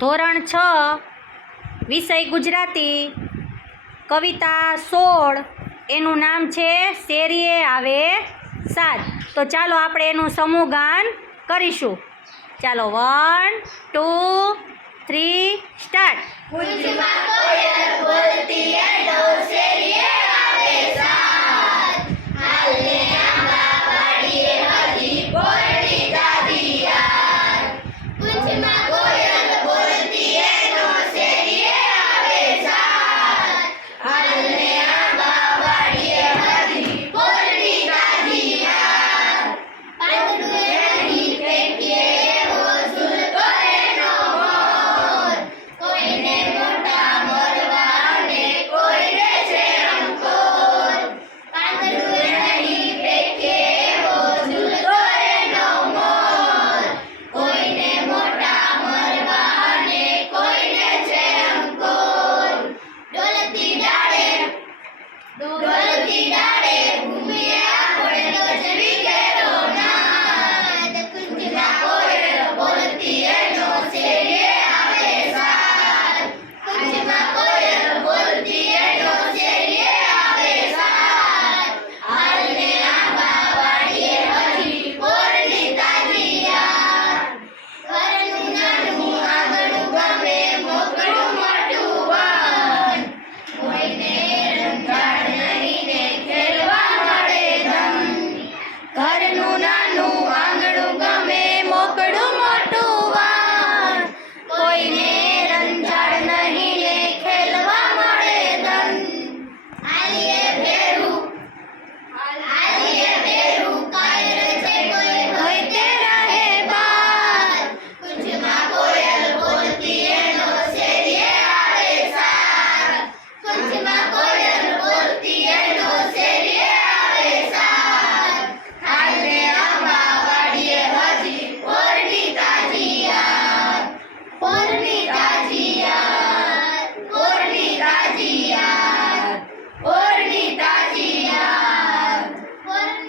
ધોરણ 6 વિષય ગુજરાતી કવિતા 16 એનું નામ છે શેરીએ આવે સાદ। તો ચાલો આપણે એનું સમૂહ ગાન કરીશું। ચાલો 1 2 3 સ્ટાર્ટ। કુંજમાં કોયલ બોલતી એ તો શેરીએ